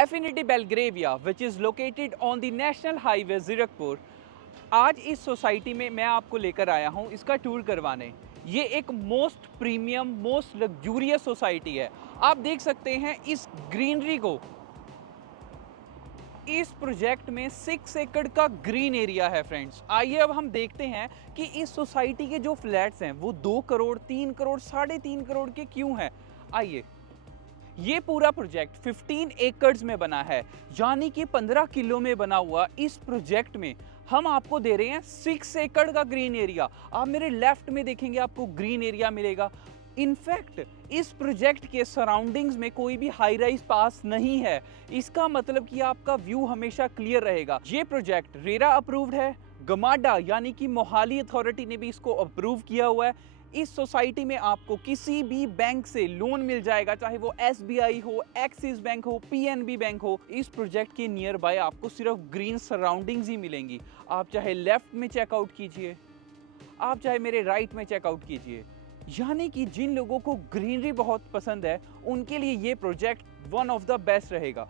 Affinity Belgravia, which is located on the National Highway Zirakpur. आज इस society में मैं आपको लेकर आया हूँ इसका टूर करवाने। ये एक most premium most luxurious society है। आप देख सकते हैं इस ग्रीनरी को। इस प्रोजेक्ट में 6 एकड़ का ग्रीन एरिया है फ्रेंड्स। आइए अब हम देखते हैं कि इस सोसाइटी के जो फ्लैट्स हैं वो 2 करोड़ 3 करोड़ 3.5 करोड़ के क्यों हैं। आइए, ये पूरा प्रोजेक्ट 15 एकड़्स में बना है, यानी कि 15 किलो में बना हुआ इस प्रोजेक्ट में हम आपको दे रहे हैं 6 एकड़ का ग्रीन एरिया। आप मेरे लेफ्ट में देखेंगे आपको ग्रीन एरिया मिलेगा। इनफैक्ट इस प्रोजेक्ट के सराउंडिंग्स में कोई भी हाई राइज पास नहीं है। इसका मतलब कि आपका व्यू हमेशा क्लियर रहेगा। ये प्रोजेक्ट रेरा अप्रूव्ड है, गमाडा यानी कि मोहाली अथॉरिटी ने भी इसको अप्रूव किया हुआ है। इस सोसाइटी में आपको किसी भी बैंक से लोन मिल जाएगा, चाहे वो SBI हो, एक्सिस बैंक हो, PNB बैंक हो। इस प्रोजेक्ट के नियर बाय आपको सिर्फ ग्रीन सराउंडिंग्स ही मिलेंगी। आप चाहे लेफ्ट में चेकआउट कीजिए, आप चाहे मेरे राइट में चेकआउट कीजिए। यानी कि जिन लोगों को ग्रीनरी बहुत पसंद है उनके लिए ये project one of the best रहेगा।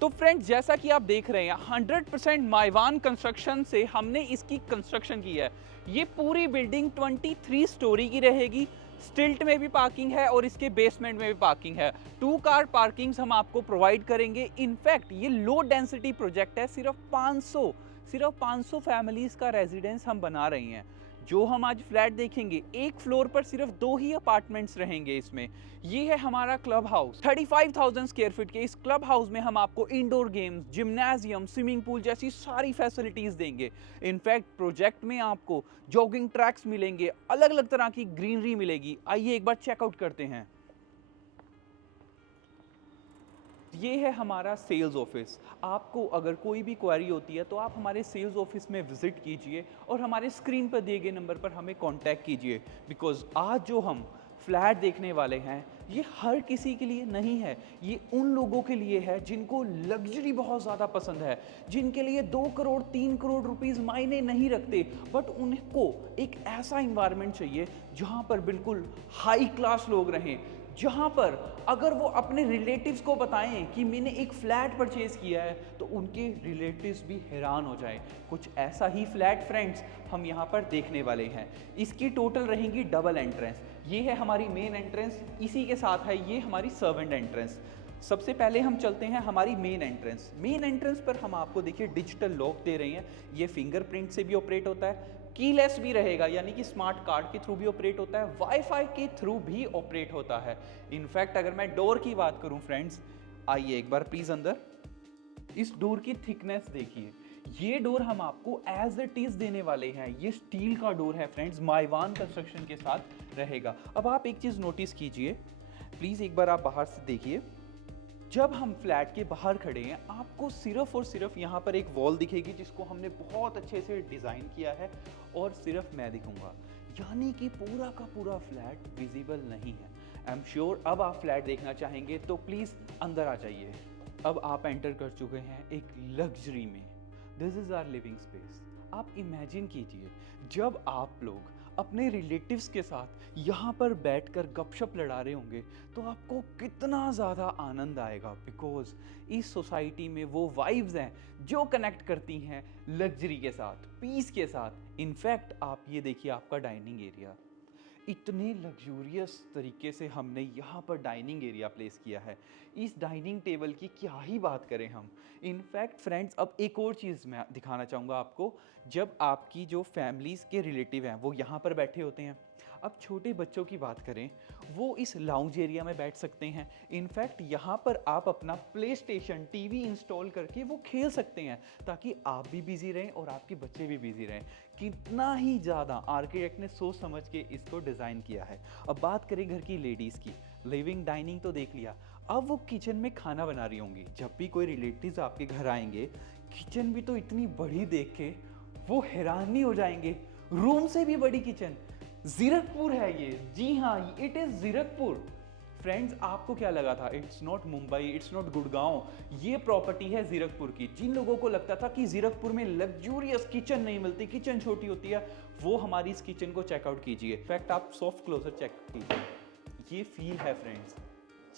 तो फ्रेंड्स, जैसा कि आप देख रहे हैं 100% माइवान कंस्ट्रक्शन से हमने इसकी कंस्ट्रक्शन की है। ये पूरी बिल्डिंग 23 स्टोरी की रहेगी। स्टिल्ट में भी पार्किंग है और इसके बेसमेंट में भी पार्किंग है। 2 कार पार्किंग्स हम आपको प्रोवाइड करेंगे। इनफैक्ट ये लो डेंसिटी प्रोजेक्ट है। सिर्फ 500 फैमिलीज का रेजिडेंस हम बना रहे हैं। जो हम आज फ्लैट देखेंगे, एक फ्लोर पर सिर्फ 2 ही अपार्टमेंट्स रहेंगे इसमें। ये है हमारा क्लब हाउस। 35,000 स्क्वायर फीट के इस क्लब हाउस में हम आपको indoor games, gymnasium, swimming pool जैसी सारी फैसिलिटीज देंगे। इनफैक्ट प्रोजेक्ट में आपको जॉगिंग ट्रैक्स मिलेंगे, अलग अलग तरह की ग्रीनरी मिलेगी। आइए एक बार चेकआउट करते हैं। ये है हमारा सेल्स ऑफिस। आपको अगर कोई भी क्वेरी होती है तो आप हमारे सेल्स ऑफिस में विजिट कीजिए और हमारे स्क्रीन पर दिए गए नंबर पर हमें कांटेक्ट कीजिए। बिकॉज आज जो हम फ्लैट देखने वाले हैं ये हर किसी के लिए नहीं है। ये उन लोगों के लिए है जिनको लग्जरी बहुत ज़्यादा पसंद है, जिनके लिए 2 करोड़ 3 करोड़ रुपीज़ मायने नहीं रखते, बट उनको एक ऐसा इन्वायरमेंट चाहिए जहाँ पर बिल्कुल हाई क्लास लोग रहें, जहाँ पर अगर वो अपने रिलेटिव्स को बताएं कि मैंने एक फ्लैट परचेज किया है तो उनके रिलेटिव्स भी हैरान हो जाएं। कुछ ऐसा ही फ्लैट फ्रेंड्स हम यहाँ पर देखने वाले हैं। इसकी टोटल रहेंगी डबल एंट्रेंस। ये है हमारी मेन एंट्रेंस, इसी के साथ है ये हमारी सर्वेंट एंट्रेंस। सबसे पहले हम चलते हैं हमारी मेन एंट्रेंस। मेन एंट्रेंस पर हम आपको देखिए डिजिटल लॉक दे रहे हैं। ये फिंगरप्रिंट से भी ऑपरेट होता है, कीलेस भी रहेगा यानी कि स्मार्ट कार्ड के थ्रू भी ऑपरेट होता है, वाईफाई के थ्रू भी ऑपरेट होता है। इनफैक्ट अगर मैं डोर की बात करूं फ्रेंड्स, आइए एक बार प्लीज अंदर। इस डोर की थिकनेस देखिए। ये डोर हम आपको एज इट इज देने वाले हैं। ये स्टील का डोर है फ्रेंड्स, माइवान कंस्ट्रक्शन के साथ रहेगा। अब आप एक चीज नोटिस कीजिए प्लीज, एक बार आप बाहर से देखिए। जब हम फ्लैट के बाहर खड़े हैं आपको सिर्फ और सिर्फ यहाँ पर एक वॉल दिखेगी जिसको हमने बहुत अच्छे से डिज़ाइन किया है और सिर्फ मैं दिखूंगा, यानी कि पूरा का पूरा फ्लैट विजिबल नहीं है। आई एम श्योर अब आप फ्लैट देखना चाहेंगे तो प्लीज़ अंदर आ जाइए। अब आप एंटर कर चुके हैं एक लग्जरी में। This is our living space. आप इमेजिन कीजिए जब आप लोग अपने रिलेटिव्स के साथ यहाँ पर बैठकर गपशप लड़ा रहे होंगे तो आपको कितना ज़्यादा आनंद आएगा। बिकॉज इस सोसाइटी में वो वाइब्स हैं जो कनेक्ट करती हैं लग्जरी के साथ, पीस के साथ। इनफैक्ट आप ये देखिए आपका डाइनिंग एरिया, इतने लग्जूरियस तरीके से हमने यहाँ पर डाइनिंग एरिया प्लेस किया है। इस डाइनिंग टेबल की क्या ही बात करें हम। इनफैक्ट फ्रेंड्स, अब एक और चीज़ मैं दिखाना चाहूँगा आपको। जब आपकी जो फैमिलीज़ के रिलेटिव हैं वो यहाँ पर बैठे होते हैं, अब छोटे बच्चों की बात करें वो इस लाउंज एरिया में बैठ सकते हैं। इनफैक्ट यहाँ पर आप अपना प्ले स्टेशन टीवी इंस्टॉल करके वो खेल सकते हैं ताकि आप भी बिजी रहें और आपके बच्चे भी बिजी रहें। कितना ही ज़्यादा आर्किटेक्ट ने सोच समझ के इसको डिज़ाइन किया है। अब बात करें घर की लेडीज़ की, लिविंग डाइनिंग तो देख लिया, अब वो किचन में खाना बना रही होंगी। जब भी कोई रिलेटिव्स आपके घर आएंगे, किचन भी तो इतनी बड़ी देख के वो हैरान नहीं हो जाएंगे। रूम से भी बड़ी किचन। जीरकपुर है ये, जी हाँ इट इज जीरकपुर। फ्रेंड्स, आपको क्या लगा था? It's not Mumbai, it's not Gurgaon, ये प्रॉपर्टी है जीरकपुर की। जिन लोगों को लगता था कि जीरकपुर में लग्जूरियस किचन नहीं मिलती, किचन छोटी होती है, वो हमारी इस किचन को चेकआउट कीजिए। इनफैक्ट आप सॉफ्ट क्लोजर चेक कीजिए, ये फील है फ्रेंड्स,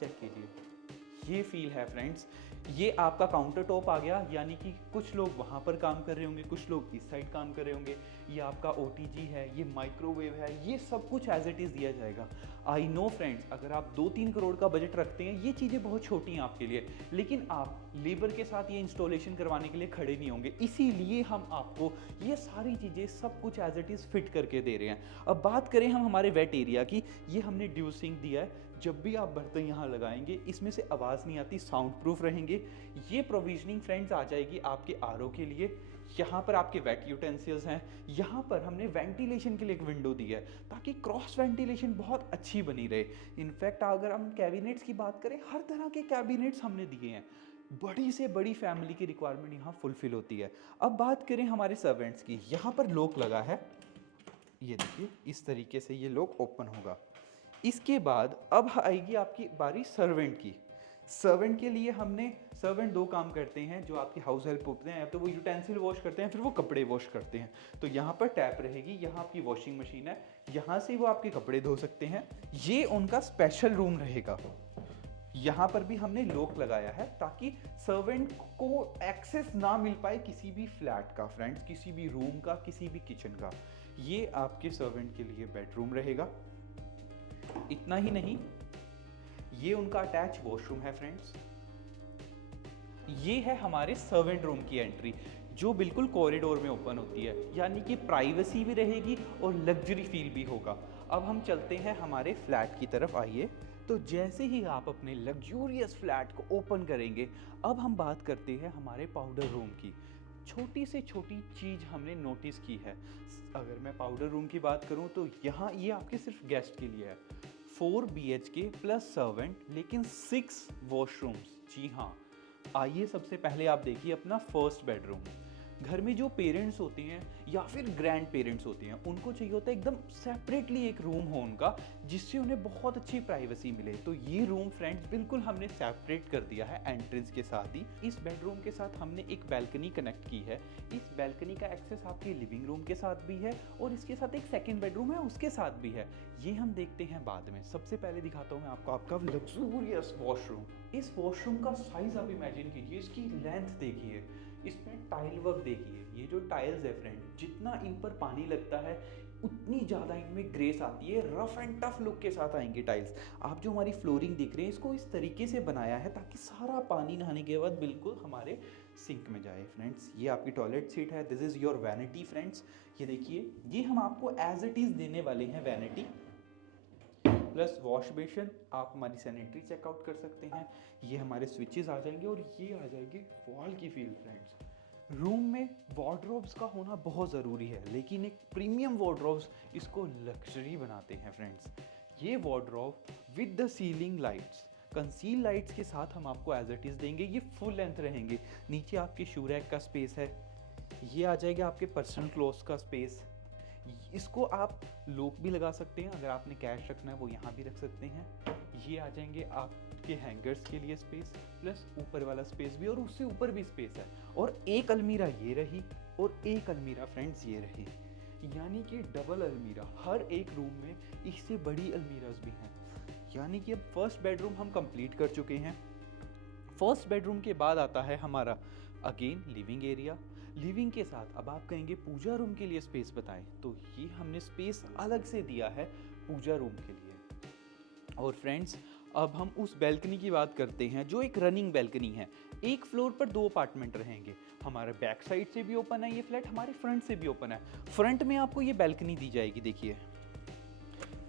चेक कीजिए, ये फील है फ्रेंड्स। ये आपका काउंटर टॉप आ गया, यानी कि कुछ लोग वहाँ पर काम कर रहे होंगे, कुछ लोग इस साइड काम कर रहे होंगे। ये आपका ओटीजी है, ये माइक्रोवेव है, ये सब कुछ एज इट इज़ दिया जाएगा। आई नो फ्रेंड्स, अगर आप 2-3 करोड़ का बजट रखते हैं, ये चीज़ें बहुत छोटी हैं आपके लिए, लेकिन आप लेबर के साथ ये इंस्टॉलेशन करवाने के लिए खड़े नहीं होंगे, इसीलिए हम आपको ये सारी चीज़ें सब कुछ एज इट इज़ फिट करके दे रहे हैं। अब बात करें हम हमारे वेट एरिया की, ये हमने ड्यू सिंक दिया है। जब भी आप बर्तन यहाँ लगाएंगे, इसमें से आवाज़ नहीं आती, साउंड प्रूफ रहेंगे। ये प्रोविजनिंग फ्रेंड्स आ जाएगी आपके आरओ के लिए। यहाँ पर आपके वेट यूटेंसिल्स हैं। यहाँ पर हमने वेंटिलेशन के लिए एक विंडो दी है, ताकि क्रॉस वेंटिलेशन बहुत अच्छी बनी रहे। इनफैक्ट अगर हम कैबिनेट्स की बात करें, हर तरह के कैबिनेट्स हमने दिए हैं। बड़ी से बड़ी फैमिली की रिक्वायरमेंट यहाँ फुलफिल होती है। अब बात करें हमारे सर्वेंट्स की, यहाँ पर लॉक लगा है, ये देखिए इस तरीके से ये लॉक ओपन होगा। इसके बाद अब आएगी आपकी बारी सर्वेंट की। सर्वेंट के लिए हमने, सर्वेंट 2 काम करते हैं जो आपकी हाउस हेल्प होते हैं, या तो वो यूटेंसिल वॉश करते हैं, फिर वो कपड़े वॉश करते हैं। तो यहाँ पर टैप रहेगी, यहाँ आपकी वॉशिंग मशीन है, यहाँ से वो आपके कपड़े धो सकते हैं। ये उनका स्पेशल रूम रहेगा। यहाँ पर भी हमने लॉक लगाया है, ताकि सर्वेंट को एक्सेस ना मिल पाए किसी भी फ्लैट का फ्रेंड्स, किसी भी रूम का, किसी भी किचन का। ये आपके सर्वेंट के लिए बेडरूम रहेगा। इतना ही नहीं, ये उनका अटैच वॉशरूम है फ्रेंड्स। ये है हमारे सर्वेंट रूम की एंट्री, जो बिल्कुल कॉरिडोर में ओपन होती है, यानी कि प्राइवेसी भी रहेगी और लग्जरी फील भी होगा। अब हम चलते हैं हमारे फ्लैट की तरफ, आइए। तो जैसे ही आप अपने लग्जूरियस फ्लैट को ओपन करेंगे, अब हम बात करते हैं हमारे पाउडर रूम की। छोटी से छोटी चीज़ हमने नोटिस की है। अगर मैं पाउडर रूम की बात करूं, तो यहाँ ये आपके सिर्फ गेस्ट के लिए है। 4 BHK प्लस सर्वेंट, लेकिन 6 वॉशरूम्स। जी हाँ, आइए सबसे पहले आप देखिए अपना फर्स्ट बेडरूम। घर में जो पेरेंट्स होते हैं या फिर ग्रैंड पेरेंट्स होते हैं, उनको चाहिए होता है एकदम सेपरेटली एक रूम हो उनका, जिससे उन्हें बहुत अच्छी प्राइवेसी मिले। तो ये रूम फ्रेंड्स बिल्कुल हमने सेपरेट कर दिया है एंट्रेंस के साथ ही। इस बेडरूम के साथ हमने एक बैल्कनी कनेक्ट की है। इस बैल्कनी का एक्सेस आपके लिविंग रूम के साथ भी है, और इसके साथ एक सेकेंड बेडरूम है, उसके साथ भी है। ये हम देखते हैं बाद में। सबसे पहले दिखाता हूँ मैं आपको आपका लग्जूरियस वॉशरूम। इस वॉशरूम का साइज आप इमेजिन कीजिए, इसकी लेंथ देखिए, इसमें टाइल वर्क देखिए। ये जो टाइल्स है फ्रेंड, जितना इन पर पानी लगता है उतनी ज़्यादा इनमें ग्रेस आती है। रफ एंड टफ लुक के साथ आएंगे टाइल्स। आप जो हमारी फ्लोरिंग देख रहे हैं, इसको इस तरीके से बनाया है ताकि सारा पानी नहाने के बाद बिल्कुल हमारे सिंक में जाए फ्रेंड्स। ये आपकी टॉयलेट सीट है। This is your vanity friends. ये देखिए, ये हम आपको एज इट इज़ देने वाले हैं, वैनिटी प्लस वॉश बेसिन। आप हमारी सैनिटरी चेकआउट कर सकते हैं। ये हमारे स्विचेस आ जाएंगे, और ये आ जाएगी वॉल की फील फ्रेंड्स। रूम में वार्डरोब्स का होना बहुत ज़रूरी है, लेकिन एक प्रीमियम वार्डरोब्स इसको लग्जरी बनाते हैं फ्रेंड्स। ये wardrobe with the ceiling lights, conceal lights के साथ हम आपको एज इट इज़ देंगे। ये फुल लेंथ रहेंगे। नीचे आपके शू रैक का स्पेस है। ये आ जाएगा आपके पर्सनल क्लोथ्स का स्पेस। इसको आप लॉक भी लगा सकते हैं, अगर आपने कैश रखना है वो यहाँ भी रख सकते हैं। ये आ जाएंगे आपके हैंगर्स के लिए स्पेस, प्लस ऊपर वाला स्पेस भी, और उससे ऊपर भी स्पेस है। और एक अलमीरा ये रही, और एक अलमीरा फ्रेंड्स ये रही, यानी कि डबल अलमीरा। हर एक रूम में इससे बड़ी अलमीराज भी हैं। यानी कि अब फर्स्ट बेडरूम हम कंप्लीट कर चुके हैं। फर्स्ट बेडरूम के बाद आता है हमारा अगेन लिविंग एरिया। लिविंग के साथ अब आप कहेंगे पूजा रूम के लिए स्पेस बताएं, तो ये हमने स्पेस अलग से दिया है पूजा रूम के लिए। और फ्रेंड्स, अब हम उस बैल्कनी की बात करते हैं जो एक रनिंग बैल्कनी है। एक फ्लोर पर 2 अपार्टमेंट रहेंगे। हमारे बैक साइड से भी ओपन है ये फ्लैट, हमारे फ्रंट से भी ओपन है। फ्रंट में आपको ये बैल्कनी दी जाएगी, देखिए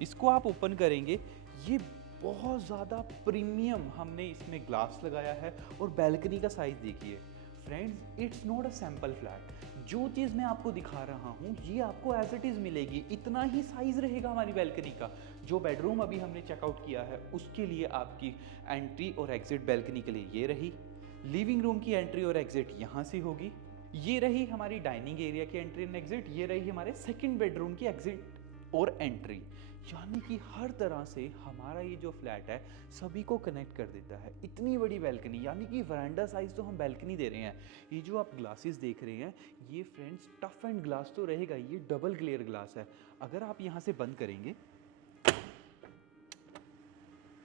इसको आप ओपन करेंगे, ये बहुत ज़्यादा प्रीमियम हमने इसमें ग्लास लगाया है। और बैल्कनी का साइज़ देखिए friends, it's not a sample flat. जो चीज़ मैं आपको दिखा रहा हूँ ये आपको एज इट इज़ मिलेगी, इतना ही साइज़ रहेगा हमारी बैल्कनी का। जो बेडरूम अभी हमने चेकआउट किया है उसके लिए आपकी एंट्री और एग्जिट बैल्कनी के लिए ये रही। लिविंग रूम की एंट्री और एग्जिट यहाँ से होगी। ये रही हमारी डाइनिंग एरिया की एंट्री एंड एग्जिट। ये रही हमारे सेकेंड बेडरूम की एग्जिट और एंट्री। यानी कि हर तरह से हमारा ये जो फ्लैट है सभी को कनेक्ट कर देता है। इतनी बड़ी बैल्कनी, यानी कि वरांडा साइज तो हम बैल्कनी दे रहे हैं। ये जो आप ग्लासेस देख रहे हैं ये फ्रेंड्स टफ एंड ग्लास तो रहेगा, ये डबल ग्लेयर ग्लास है। अगर आप यहाँ से बंद करेंगे,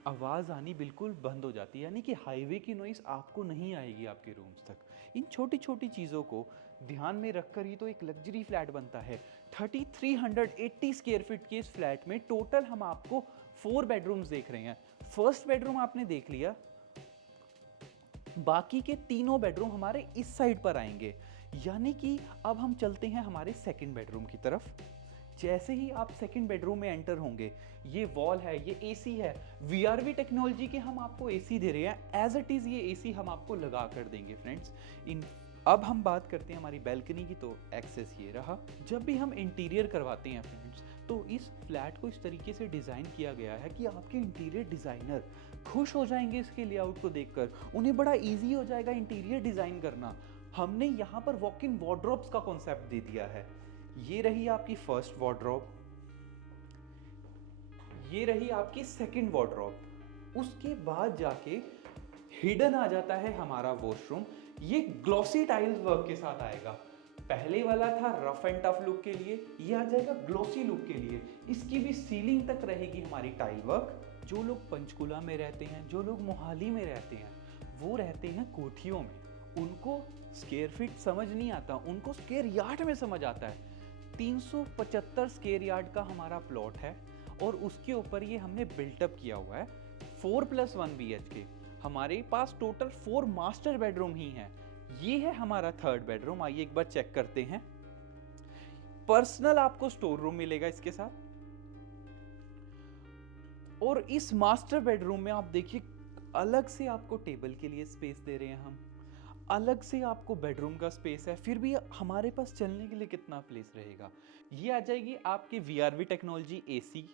आवाज़ आनी बिल्कुल बंद हो जाती है, यानी कि हाईवे की नॉइज़ आपको नहीं आएगी आपके रूम्स तक। इन छोटी छोटी चीज़ों को ध्यान में रखकर ही तो एक लग्जरी फ्लैट बनता है। 3380 स्क्वायर फीट के इस फ्लैट में टोटल हम आपको 4 बेडरूम्स देख रहे हैं। फर्स्ट बेडरूम आपने देख लिया, बाकी के तीनों बेडरूम हमारे इस साइड पर आएंगे, यानी कि अब हम चलते हैं हमारे सेकंड बेडरूम की तरफ। जैसे ही आप सेकंड बेडरूम में एंटर होंगे, ये वॉल है, ये एसी है, वीआरवी टेक्नोलॉजी के हम आपको एसी दे रहे हैं, एज इट इज़ ये एसी हम आपको लगा कर देंगे फ्रेंड्स। इन अब हम बात करते हैं हमारी बैल्कनी की, तो एक्सेस ये रहा। जब भी हम इंटीरियर करवाते हैं फ्रेंड्स, तो इस फ्लैट को इस तरीके से डिज़ाइन किया गया है कि आपके इंटीरियर डिज़ाइनर खुश हो जाएंगे इसके लेआउट को देखकर, उन्हें बड़ा ईजी हो जाएगा इंटीरियर डिज़ाइन करना। हमने यहाँ पर वॉक इन वार्डरोब्स का कॉन्सेप्ट दे दिया है। ये रही आपकी फर्स्ट वार्डरोब, ये रही आपकी सेकंड वार्डरोब, उसके बाद जाके हिडन आ जाता है हमारा वॉशरूम। ये ग्लॉसी टाइल्स वर्क के साथ आएगा। पहले वाला था रफ एंड टफ लुक के लिए, ये आ जाएगा ग्लॉसी लुक के लिए। इसकी भी सीलिंग तक रहेगी हमारी टाइल वर्क। जो लोग पंचकुला में रहते हैं, जो लोग मोहाली में रहते हैं, वो रहते हैं कोठियों में, उनको स्क्वायर फीट समझ नहीं आता, उनको स्क्वायर यार्ड में समझ आता है। 375 स्क्वायर यार्ड का हमारा प्लॉट है और उसके ऊपर ये हमने बिल्टअप किया हुआ है 4+1 BHK। हमारे पास टोटल 4 मास्टर बेडरूम ही हैं। ये है हमारा थर्ड बेडरूम, आइए एक बार चेक करते हैं। पर्सनल आपको स्टोर रूम मिलेगा इसके साथ, और इस मास्टर बेडरूम में आप देखिए अलग से आपको टेबल के लिए स्पेस दे रहे हैं हम, अलग से आपको बेडरूम का स्पेस है, फिर भी हमारे पास चलने के लिए कितना प्लेस रहेगा। ये आ जाएगी आपकी वीआरवी टेक्नोलॉजी एसी।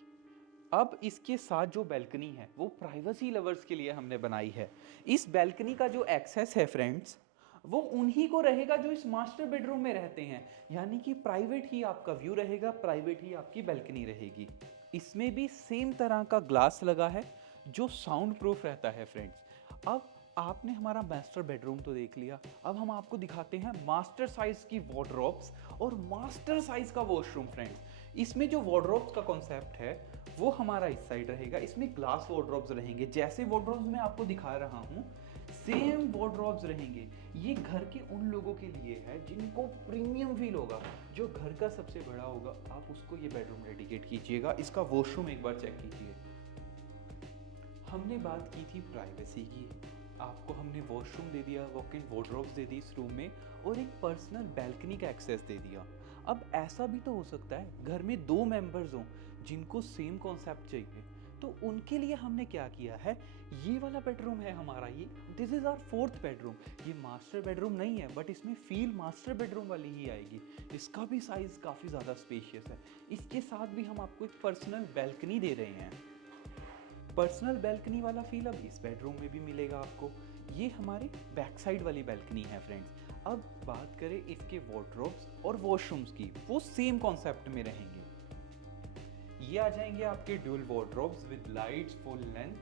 अब इसके साथ जो बैल्कनी है वो प्राइवेसी लवर्स के लिए हमने बनाई है। इस बैल्कनी का जो एक्सेस है फ्रेंड्स, वो उन्हीं को रहेगा जो इस मास्टर बेडरूम में रहते हैं, यानी कि प्राइवेट ही आपका व्यू रहेगा, प्राइवेट ही आपकी बैल्कनी रहेगी। इसमें भी सेम तरह का ग्लास लगा है जो साउंड प्रूफ रहता है फ्रेंड्स। अब आपने हमारा मास्टर बेडरूम तो देख लिया, अब हम आपको दिखाते हैं मास्टर साइज की वार्डरोब्स और मास्टर साइज का वॉशरूम फ्रेंड्स। इसमें जो वार्डरोब्स का कॉन्सेप्ट है वो हमारा इस साइड रहेगा, इसमें ग्लास वार्डरोब्स रहेंगे, जैसे वार्डरोब्स मैं आपको दिखा रहा हूँ सेम वार्डरोब्स रहेंगे। ये घर के उन लोगों के लिए है जिनको प्रीमियम फील होगा, जो घर का सबसे बड़ा होगा, आप उसको ये बेडरूम डेडिकेट कीजिएगा। इसका वॉशरूम एक बार चेक कीजिए। हमने बात की थी प्राइवेसी की, आपको हमने वॉशरूम दे दिया, वॉक इन वार्डरोब्स दे दी इस रूम में, और एक पर्सनल बैल्कनी का एक्सेस दे दिया। अब ऐसा भी तो हो सकता है घर में 2 मेंबर्स हों जिनको सेम कॉन्सेप्ट चाहिए, तो उनके लिए हमने क्या किया है, ये वाला बेडरूम है हमारा, ये this is our 4th bedroom. ये मास्टर बेडरूम नहीं है, बट इसमें फील मास्टर बेडरूम वाली ही आएगी। इसका भी साइज़ काफ़ी ज़्यादा स्पेशियस है। इसके साथ भी हम आपको एक पर्सनल बैल्कनी दे रहे हैं। पर्सनल बैल्कनी वाला फील अब इस बेडरूम में भी मिलेगा आपको। ये हमारी बैक साइड वाली बैल्कनी है फ्रेंड्स। अब बात करें इसके वार्डरोब्स और वॉशरूम्स की, वो सेम कॉन्सेप्ट में रहेंगे। ये आ जाएंगे आपके dual wardrobes with lights full length.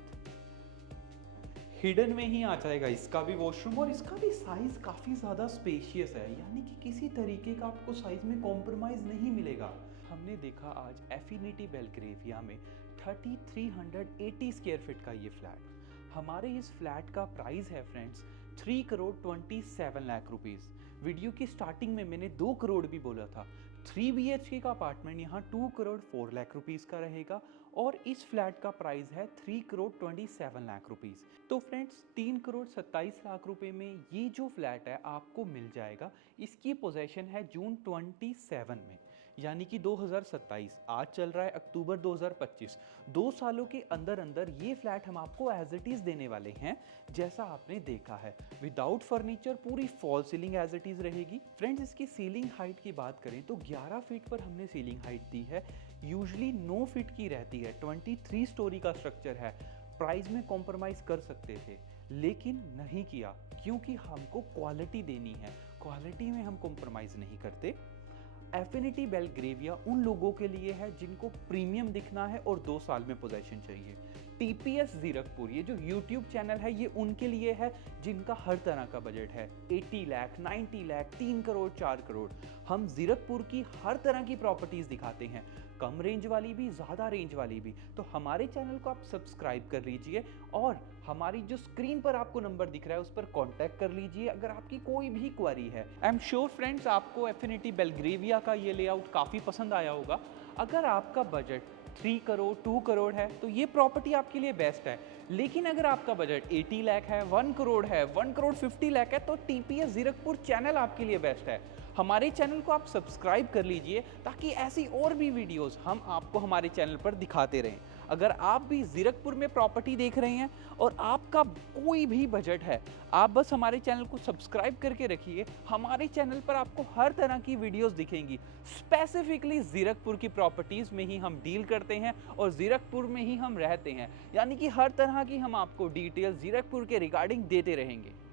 Hidden में ही आ जाएगा इसका भी वॉशरूम, और इसका भी साइज काफ़ी ज़्यादा स्पेशियस है, यानी कि किसी तरीके का आपको साइज में कॉम्प्रोमाइज़ नहीं मिलेगा। हमने देखा आज एफिनिटी बेल्ग्रेविया में 3380 स्क्वायर फीट का ये फ्लैट। हमारे इस फ्लैट का प्राइस है फ्रेंड्स 3,27 लाख रुपीज़। वीडियो की स्टार्टिंग में मैंने 2 करोड़ भी बोला था। 3 BHK का अपार्टमेंट यहाँ 2,04 लाख रुपीज़ का रहेगा, और इस फ्लैट का प्राइस है 3,27 लाख रुपीज़। तो फ्रेंड्स 3,27 लाख रुपए में ये जो फ्लैट है आपको मिल जाएगा। इसकी पोजेशन है जून 27 में, यानी कि 2027, आज चल रहा है अक्टूबर 2025। 2 सालों के अंदर अंदर ये फ्लैट हम आपको एज इट इज़ देने वाले हैं, जैसा आपने देखा है, विदाउट फर्नीचर, पूरी fall ceiling as it is रहेगी। फ्रेंड्स इसकी सीलिंग हाइट की बात करें तो 11 फीट पर हमने सीलिंग हाइट दी है, यूजली 9 फीट की रहती है। 23 स्टोरी का स्ट्रक्चर है। प्राइस में कॉम्प्रोमाइज़ कर सकते थे लेकिन नहीं किया, क्योंकि हमको क्वालिटी देनी है, क्वालिटी में हम कॉम्प्रोमाइज़ नहीं करते। एफिनिटी बेल्ग्रेविया उन लोगों के लिए है जिनको प्रीमियम दिखना है और 2 साल में पोजेशन चाहिए। टीपीएस जीरकपुर, ये जो यूट्यूब चैनल है ये उनके लिए है जिनका हर तरह का बजट है, 80 लाख, 90 लाख, 3 करोड़, 4 करोड़। हम जीरकपुर की हर तरह की प्रॉपर्टीज दिखाते हैं, कम रेंज वाली भी, ज़्यादा रेंज वाली भी। तो हमारे चैनल को आप सब्सक्राइब कर लीजिए और हमारी जो स्क्रीन पर आपको नंबर दिख रहा है उस पर कांटेक्ट कर लीजिए अगर आपकी कोई भी क्वेरी है। आई एम श्योर फ्रेंड्स आपको एफिनिटी बेलग्रेविया का ये लेआउट काफ़ी पसंद आया होगा। अगर आपका बजट 3 करोड़, 2 करोड़ है तो ये प्रॉपर्टी आपके लिए बेस्ट है। लेकिन अगर आपका बजट 80 लाख है, 1 करोड़ है, 1 करोड़ 50 लाख है तो टीपीएस जीरकपुर चैनल आपके लिए बेस्ट है। हमारे चैनल को आप सब्सक्राइब कर लीजिए ताकि ऐसी और भी वीडियोस हम आपको हमारे चैनल पर दिखाते रहें। अगर आप भी जीरकपुर में प्रॉपर्टी देख रहे हैं और आपका कोई भी बजट है, आप बस हमारे चैनल को सब्सक्राइब करके रखिए। हमारे चैनल पर आपको हर तरह की वीडियोस दिखेंगी। स्पेसिफिकली जीरकपुर की प्रॉपर्टीज़ में ही हम डील करते हैं और जीरकपुर में ही हम रहते हैं, यानी कि हर तरह की हम आपको डिटेल्स जीरकपुर के रिगार्डिंग देते रहेंगे।